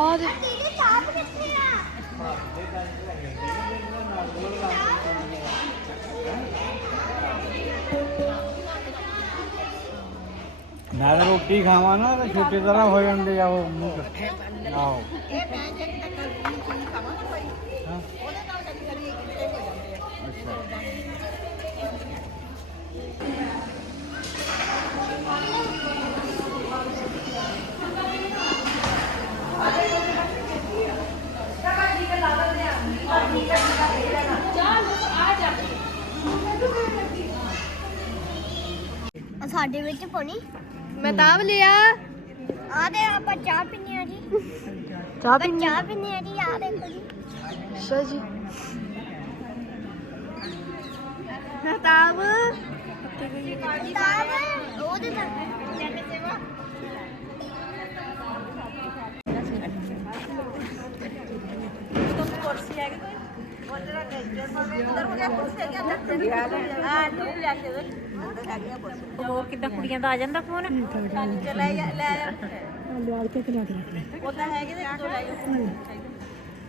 ਆ ਦੇ ਤੇਰੀ ਚਾਪ ਕਿੱਥੇ ਆ ਮੈਂ ਤਾਂ ਰੋਟੀ ਖਾਵਾਂ ਨਾ ਤਾਂ ਛੋਟੇ ਤਰ੍ਹਾਂ ਹੋ ਜਾਂਦੇ ਆ ਉਹ ਮੂੰਹ ਚ। ਆਹੋ ਇਹ ਮੈਂ ਜੇ ਕਿਤੇ ਕੋਈ ਚੀਜ਼ ਖਾਵਾਂ ਨਾ ਕੋਈ ਹਾਂ ਉਹਦੇ ਨਾਲ ਕਦੀ ਕਦੀ ਕਿਤੇ ਹੋ ਜਾਂਦੇ ਆ ਅੱਛਾ ਆ ਸਾਡੇ ਵਿੱਚ ਪਾਣੀ ਮੈਂ ਤਾਂ ਲਿਆ। ਆ ਦੇ ਆਪਾਂ ਚਾਹ ਪੀਨੇ ਆ ਜੀ। ਚਾਹ ਆਪਾਂ ਚਾਹ ਪੀਨੇ ਆ ਜੀ ਆ ਦੇਖੋ ਜੀ। ਅੱਛਾ ਜੀ। ਮਹਿਤਾਬ ਕਿਤਾਬ ਉਹਦੇ ਤਾਂ ਜਨ ਸੇਵਾ। ਕੁਰਸੀ ਹੈਗੀ ਕੋਈ ਉਹ ਜਿਹੜਾ ਅੰਦਰ ਹੋ ਗਿਆ ਕੁਰਸੀ ਹੈਗੀ ਅੰਦਰ ਆ ਨਹੀਂ ਲਿਆ ਕੇ ਦੇ। ਹੋਰ ਕਿੱਦਾਂ ਕੁੜੀਆਂ ਦਾ ਆ ਜਾਂਦਾ ਫੋਨ? ਲੈ ਜਾ ਲੈ ਜਾ ਉਹ ਤਾਂ ਹੈਗੇ ਤੇ ਜੋ ਲੈ ਜਾ।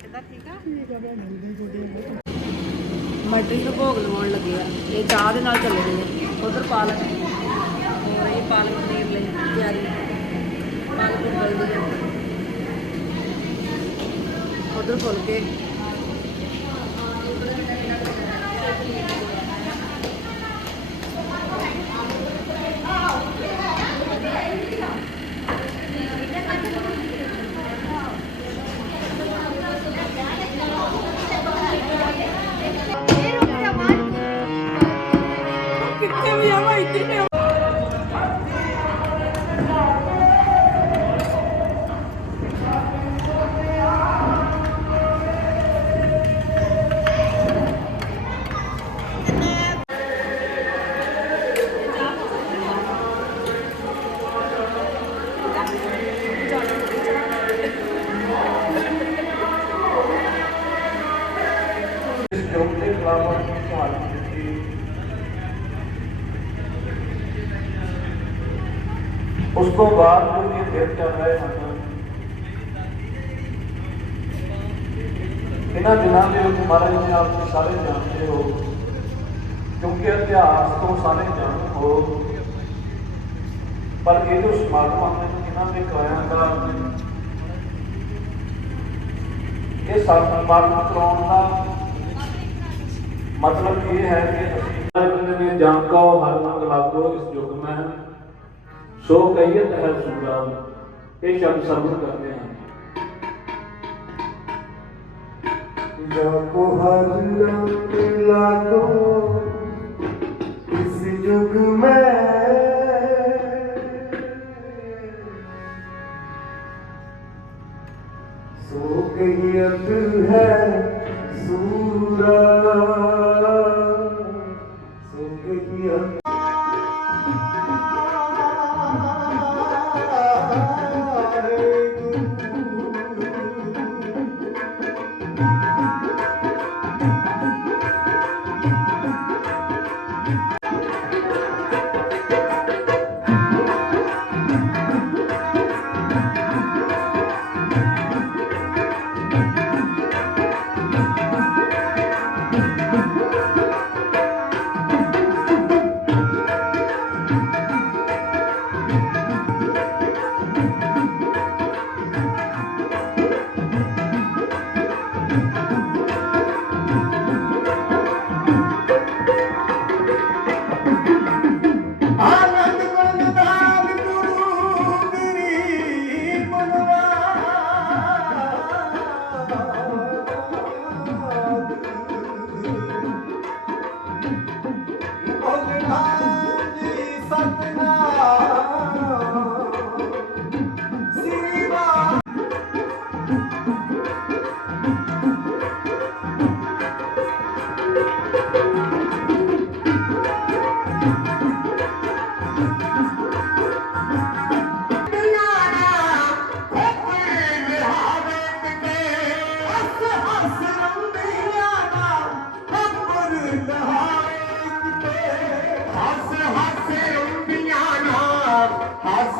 ਕਿੱਦਾਂ ਠੀਕ ਆ? ਮਟਰੀ ਨੂੰ ਭੋਗ ਲਵਾਉਣ ਲੱਗੇ ਆ। ਇਹ ਚਾਹ ਦੇ ਨਾਲ ਚੱਲੇ ਨੇ। ਉਧਰ ਪਾਲਕ ਹੋਰ ਇਹ ਪਾਲਕ ਪਨੀਰ ਲਈ ਤਿਆਰੀ। ਪਾਲਕ ਉਬਲਦੀ ਆ। ਉਧਰ ਫੁਲਕੇ। ਇਸ ਉਸ ਤੋਂ ਬਾਅਦ ਜੋ ਇਹ ਫਿਰ ਚੱਲ ਰਹੇ ਹਨ ਇਹਨਾਂ ਦਿਨਾਂ ਦੇ ਵਿੱਚ ਮਹਾਰਾਜ ਜੀ ਆਪ ਜੀ ਸਾਰੇ ਜਾਣਦੇ ਹੋ, ਕਿਉਂਕਿ ਇਤਿਹਾਸ ਤੋਂ ਸਾਰੇ ਜਾਣਦੇ ਹੋ। ਪਰ ਇਹ ਜੋ ਸਮਾਗਮ ਹਨ ਇਹਨਾਂ ਦੇ ਕਰਾਇਆ ਦਾ, ਇਹ ਸਮਾਗਮ ਕਰਾਉਣ ਦਾ ਮਤਲਬ ਇਹ ਹੈ ਕਿ ਅਸੀਂ ਬੰਦੇ ਨੇ ਜਾਣਕੋ ਹਰ ਮੰਗ ਲਾਗੋ ਇਸ ਯੁੱਗ ਮੈਂ। ਸੋ ਕਹੀਤ ਹੈ ਸੁਗਰਾਮ ਇਹ ਸ਼ਬਦ ਸਮਝ ਕਰਦੇ ਹਾਂ। ਜਾ ਕੋ ਹਜ਼ਰਾਂ ਮਿਲਾ ਦੋ ਇਸ ਯੁਗ ਮੈਂ ਸੋ ਕਹੀਤ ਹੈ ਸੂਰਾ ਸੋ ਕਹੀਤ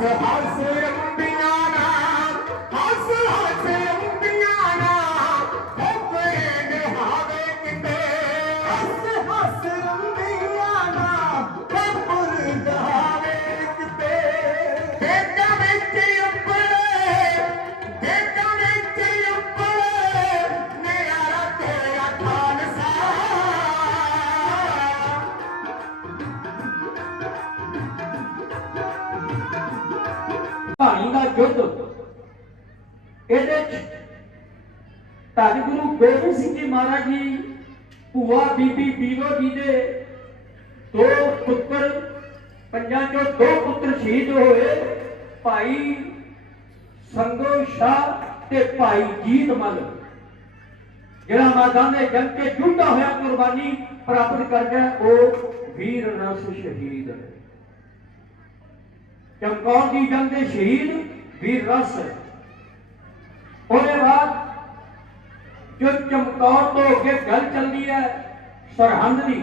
土豪吃 ਭਾਈ ਇਹਦੇ ਚ ਧੰਨ ਗੁਰੂ ਗੋਬਿੰਦ ਸਿੰਘ ਜੀ ਮਹਾਰਾਜ ਜੀ, ਭੂਆ ਬੀਬੀ ਬੀਰੋ ਜੀ ਦੇ ਦੋ ਪੁੱਤਰ, ਪੰਜਾਂ ਚੋਂ ਦੋ ਪੁੱਤਰ ਸ਼ਹੀਦ ਹੋਏ, ਭਾਈ ਸੰਗੋ ਸ਼ਾਹ ਤੇ ਭਾਈ ਜੀਤ ਮਲ। ਜਿਹੜਾ ਮੈਦਾਨ ਦੇ ਜੰਗ ਕੇ ਜੁੱਟਾ ਹੋਇਆ ਕੁਰਬਾਨੀ ਪ੍ਰਾਪਤ ਕਰ ਗਿਆ ਉਹ ਵੀਰ ਰਸ ਸ਼ਹੀਦ ਚਮਕੌਰ ਦੀ ਜੰਗ ਦੇ ਸ਼ਹੀਦ ਵੀਰ ਰਸ। ਉਹਦੇ ਬਾਅਦ ਜੋ ਚਮਕੌਰ ਤੋਂ ਅੱਗੇ ਗੱਲ ਚੱਲਦੀ ਹੈ, ਸਰਹੰਦ ਦੀ।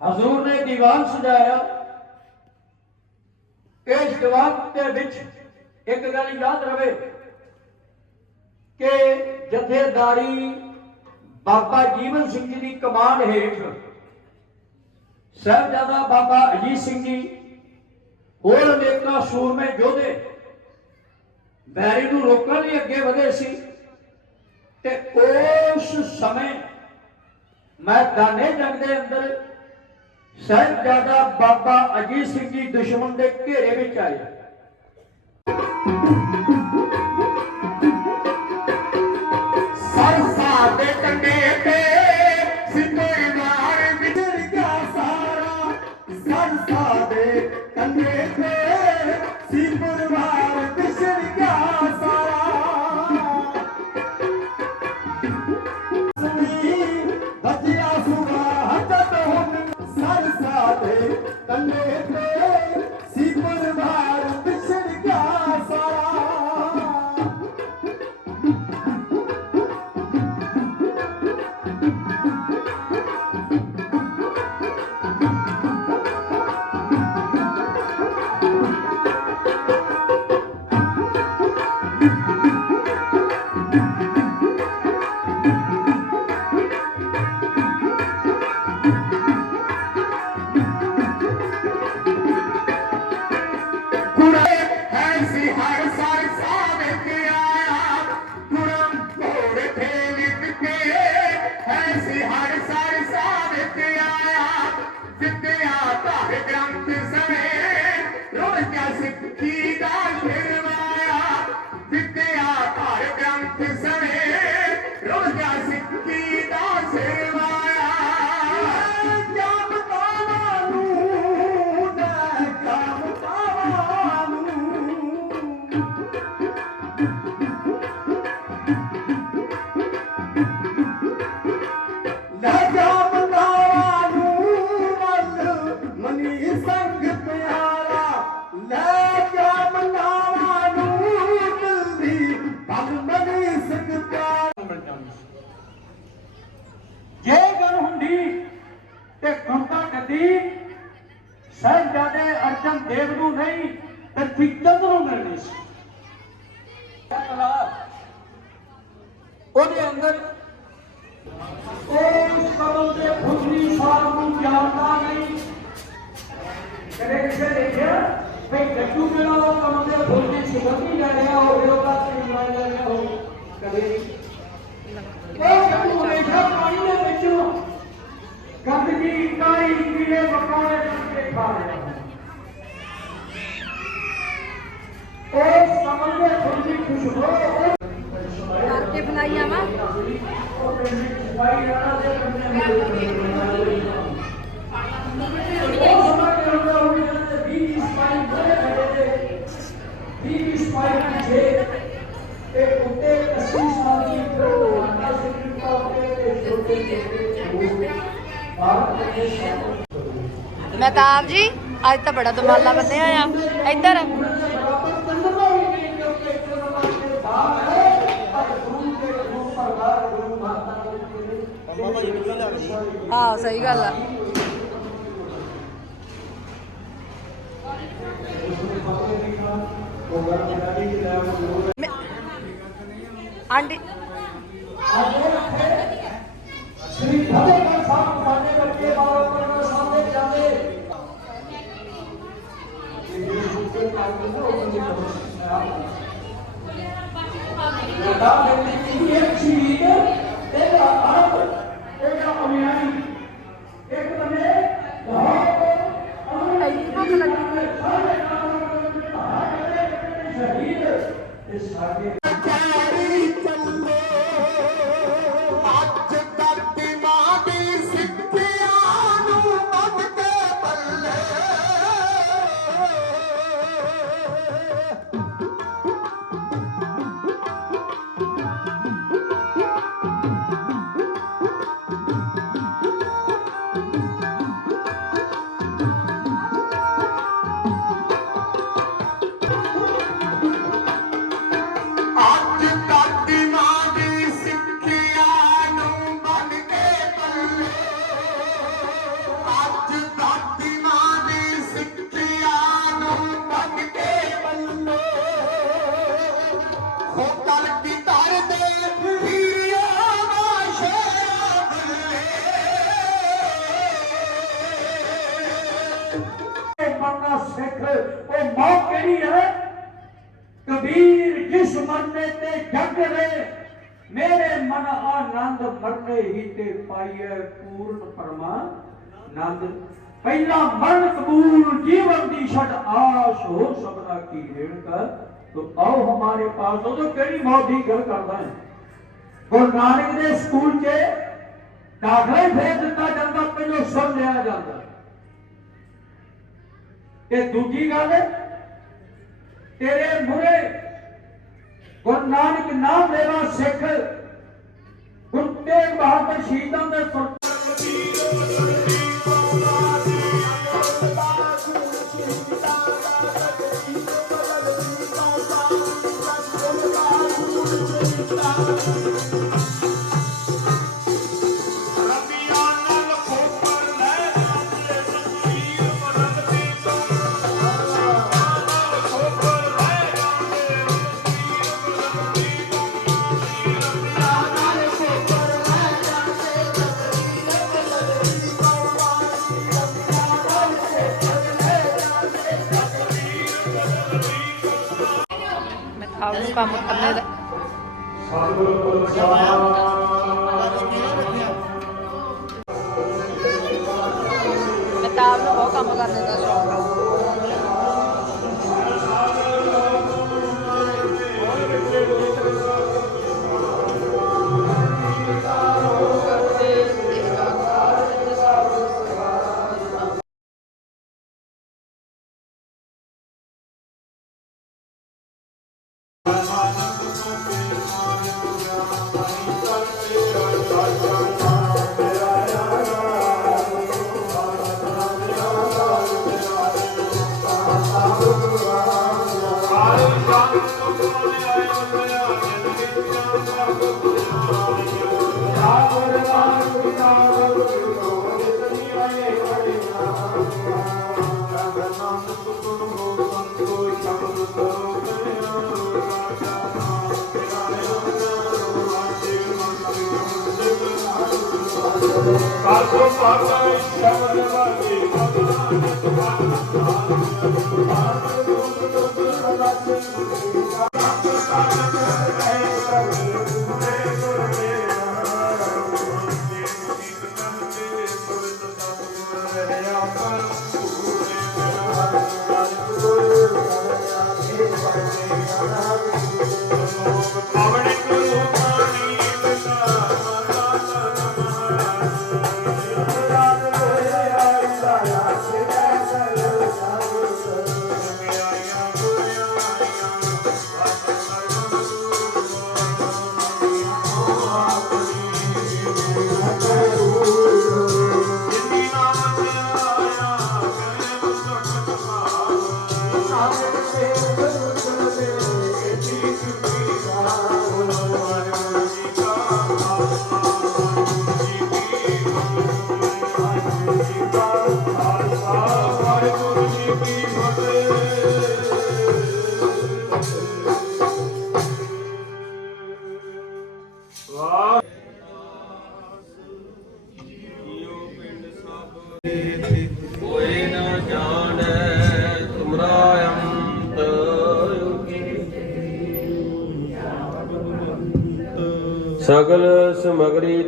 ਹਜ਼ੂਰ ਨੇ ਦੀਵਾਨ ਸਜਾਇਆ। ਇਸ ਦੀਵਾਨ ਦੇ ਵਿੱਚ ਇੱਕ ਗੱਲ ਯਾਦ ਰਵੇ ਕਿ ਜਥੇਦਾਰੀ ਬਾਬਾ ਜੀਵਨ ਸਿੰਘ ਜੀ ਦੀ ਕਮਾਂਡ ਹੇਠ, ਸਾਹਿਬਜ਼ਾਦਾ ਬਾਬਾ ਅਜੀਤ ਸਿੰਘ ਜੀ ਹੋਰ ਅਨੇਕਾਂ ਸੂਰਮੇ, ਯੋਧੇ। ਬੈਰੀ ਨੂੰ ਰੋਕਣ ਲਈ ਅੱਗੇ ਵਧੇ ਸੀ। ਤੇ ਉਸ ਸਮੇਂ ਮੈਦਾਨੇ ਜੰਗ ਦੇ ਅੰਦਰ ਸਾਹਿਬਜ਼ਾਦਾ ਬਾਬਾ ਅਜੀਤ ਸਿੰਘ ਜੀ ਦੁਸ਼ਮਣ ਦੇ ਘੇਰੇ ਵਿੱਚ ਆਏ ਉਹਦੇ ਅੰਦਰ ਉਸ ਕਦਮ ਦੇ ਫੁੱਲੀ ਸਾਰ ਨੂੰ ਜਾਣਦਾ ਨਹੀਂ ਕਦੇ ਕਿਸੇ ਦੇਖਿਆ ਭਈ ਗੱਟੂ ਮੇਰਾ ਉਹ ਕਦਮ ਦੇ ਫੁੱਲੀ ਸਿਗਰਤੀ ਲੈ ਰਿਹਾ ਹੋਵੇ ਉਹਦਾ ਤੇ ਲੈ ਰਿਹਾ ਹੋਵੇ ਕਦੇ ਨਹੀਂ ਉਹ ਗੱਟੂ ਹਮੇਸ਼ਾ ਪਾਣੀ ਦੇ ਵਿੱਚੋਂ ਗੰਦਗੀ ਕਾਈ ਕੀੜੇ ਮਕੌੜੇ ਚੁੱਕ ਕੇ ਖਾ ਰਿਹਾ ਉਹ ਸਮਝ ਦੇ ਫੁੱਲੀ ਖੁਸ਼ਬੂ ਉਹ ਕਰਕੇ ਬਣਾਈਆਂ ਮਹਿਤਾਬ ਜੀ ਅੱਜ ਤਾਂ ਬੜਾ ਦਮਾਲਾ ਬੰਨਿਆ ਆ। ਇੱਧਰ। ਹਾਂ ਸਹੀ ਗੱਲ ਆ। ਆਂਟੀ ਸ੍ਰੀ ਫਤਿਹਗੜ੍ਹ ਸਾਹਿਬ ਸਾਡੇ ਬੱਚੇ ਬਾਬਾ ਪਰਮਾ ਸਾਹਿਬ ਦੇ ਜਾਂਦੇ ਲਗਾ ਦੇ ਕਿ ਇੱਕ ਸ਼ਹੀਦ ਇਹਦਾ ਆਪ ਇਹਦਾ ਅਮਿਆਨੀ ਇੱਕ ਬੰਦੇ ਬਹੁਤ ਅਮਰ ਇੰਨੀ ਭੁੱਖ ਲੱਗੀ ਇਹ ਸਾਡੇ ਆਨੰਦ ਮਰਨੇ ਹੀ ਤੇ ਪਾਈਐ ਪੂਰਨ ਪਰਮਾਨੰਦ। ਪਹਿਲਾ ਮਰਨ ਕਬੂਲ ਜੀਵਨ ਦੀ ਛੱਡ ਆਸ, ਹੋ ਸਭਨਾ ਕੀ ਰੇਣਕਾ ਤੋ ਆਓ ਹਮਾਰੇ ਪਾਸ, ਉਦੋਂ ਕਿਹੜੀ ਮੌਤ ਗੱਲ ਕਰਦਾ ਹੈ? ਗੁਰੂ ਨਾਨਕ ਦੇ ਸਕੂਲ 'ਚ ਦਾਖਲਾ ਹੀ ਫੇਰ ਦਿੱਤਾ ਜਾਂਦਾ, ਪਹਿਲਾਂ ਸੁਣ ਲਿਆ ਜਾਂਦਾ। ਤੇ ਦੂਜੀ ਗੱਲ, ਤੇਰੇ ਮੁਰੇ ਗੁਰੂ ਨਾਨਕ ਨਾਮ ਲੈਵਾ ਸਿੱਖ ਗੁਰੂ ਤੇਗ ਬਹਾਦਰ ਸ਼ਹੀਦਾਂ ਦੇ ลูกปลาหมึกกันเลยแหละตามลูกเขากลับมากันเลยจ้ะ Bye. A tua palavra estava na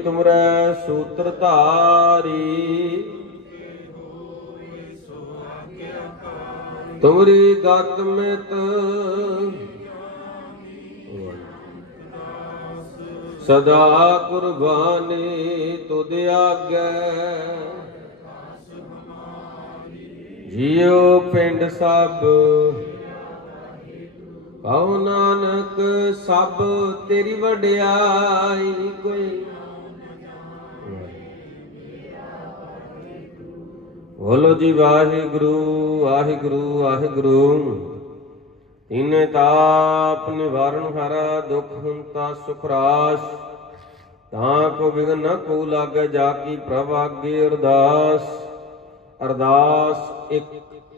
ਤੁਮਰੈ ਸੂਤਰ ਧਾਰੀ। ਤੁਮਰੀ ਗਤ ਮਿਤ ਸਦਾ ਕੁਰਬਾਨੀ ਤੁਧ ਆਗੈ। ਜਿਉ ਪਿੰਡ ਸਭ। ਕਉ ਨਾਨਕ ਸਭ ਤੇਰੀ ਵਡਿਆਈ ਕੋਈ ਬੋਲੋ ਜੀ ਵਾਹਿਗੁਰੂ ਵਾਹਿਗੁਰੂ ਵਾਹਿਗੁਰੂ। ਤਿਨੇ ਤਾਪ ਨਿਵਾਰਨ ਹਾਰਾ ਦੁਖ ਹੰਤਾ ਸੁਖ ਰਾਸ। ਤਾਂ ਕੋ ਵਿਗਨ ਨ ਕੋ ਲਾਗੇ ਜਾ ਕੀ ਪ੍ਰਭ ਆਗੇ ਅਰਦਾਸ। ਅਰਦਾਸ ਇੱਕ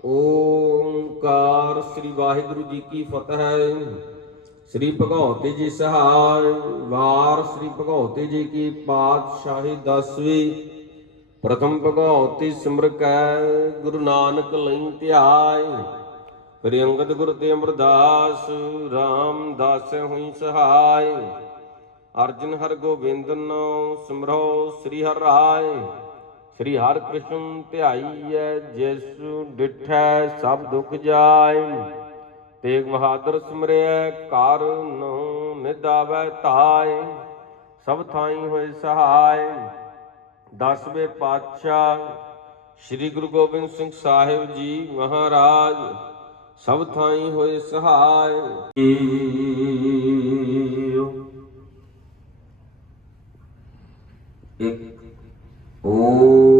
ਓੰਕਾਰ। ਸ੍ਰੀ ਵਾਹਿਗੁਰੂ ਜੀ ਕੀ ਫਤਿਹ। ਸ੍ਰੀ ਭਗਉਤੀ ਜੀ ਸਹਾਇ। ਵਾਰ ਸ੍ਰੀ ਭਗਉਤੀ ਜੀ ਕੀ ਪਾਤਸ਼ਾਹੀ ਦਸਵੀਂ। ਪ੍ਰਥਮ ਭਗਉਤੀ ਸਿਮਰ ਕੈ, ਗੁਰੂ ਨਾਨਕ ਲਈ ਧਿਆਇ ਫਿਰ ਅੰਗਦ ਗੁਰ ਤੇ ਅਮਰਦਾਸ, ਰਾਮਦਾਸ ਹੋਈ ਸਹਾਇ ਅਰਜਨ ਹਰ ਗੋਬਿੰਦਨੋ ਸਿਮਰੋ, ਸ੍ਰੀ ਹਰਿ ਰਾਏ। ਸ੍ਰੀ ਹਰਿ ਕ੍ਰਿਸ਼ਨ ਧਿਆਈਐ, ਜਿਸੁ ਡਿਠੈ ਸਭ ਦੁਖ ਜਾਏ। ਤੇਗ ਬਹਾਦਰ ਸਿਮਰਿਐ, ਕਰ ਨੋ ਨਿਦਾਵੈ ਤਾਏ ਸਭ ਥਾਈ ਹੋਏ ਸਹਾਇ ਦਸਵੇਂ ਪਾਤਸ਼ਾਹ ਸ੍ਰੀ ਗੁਰੂ ਗੋਬਿੰਦ ਸਿੰਘ ਸਾਹਿਬ ਜੀ ਮਹਾਰਾਜ, ਸਭ ਥਾਈ ਹੋਏ ਸਹਾਇ। ਇੱਕ ਓੰਕਾਰ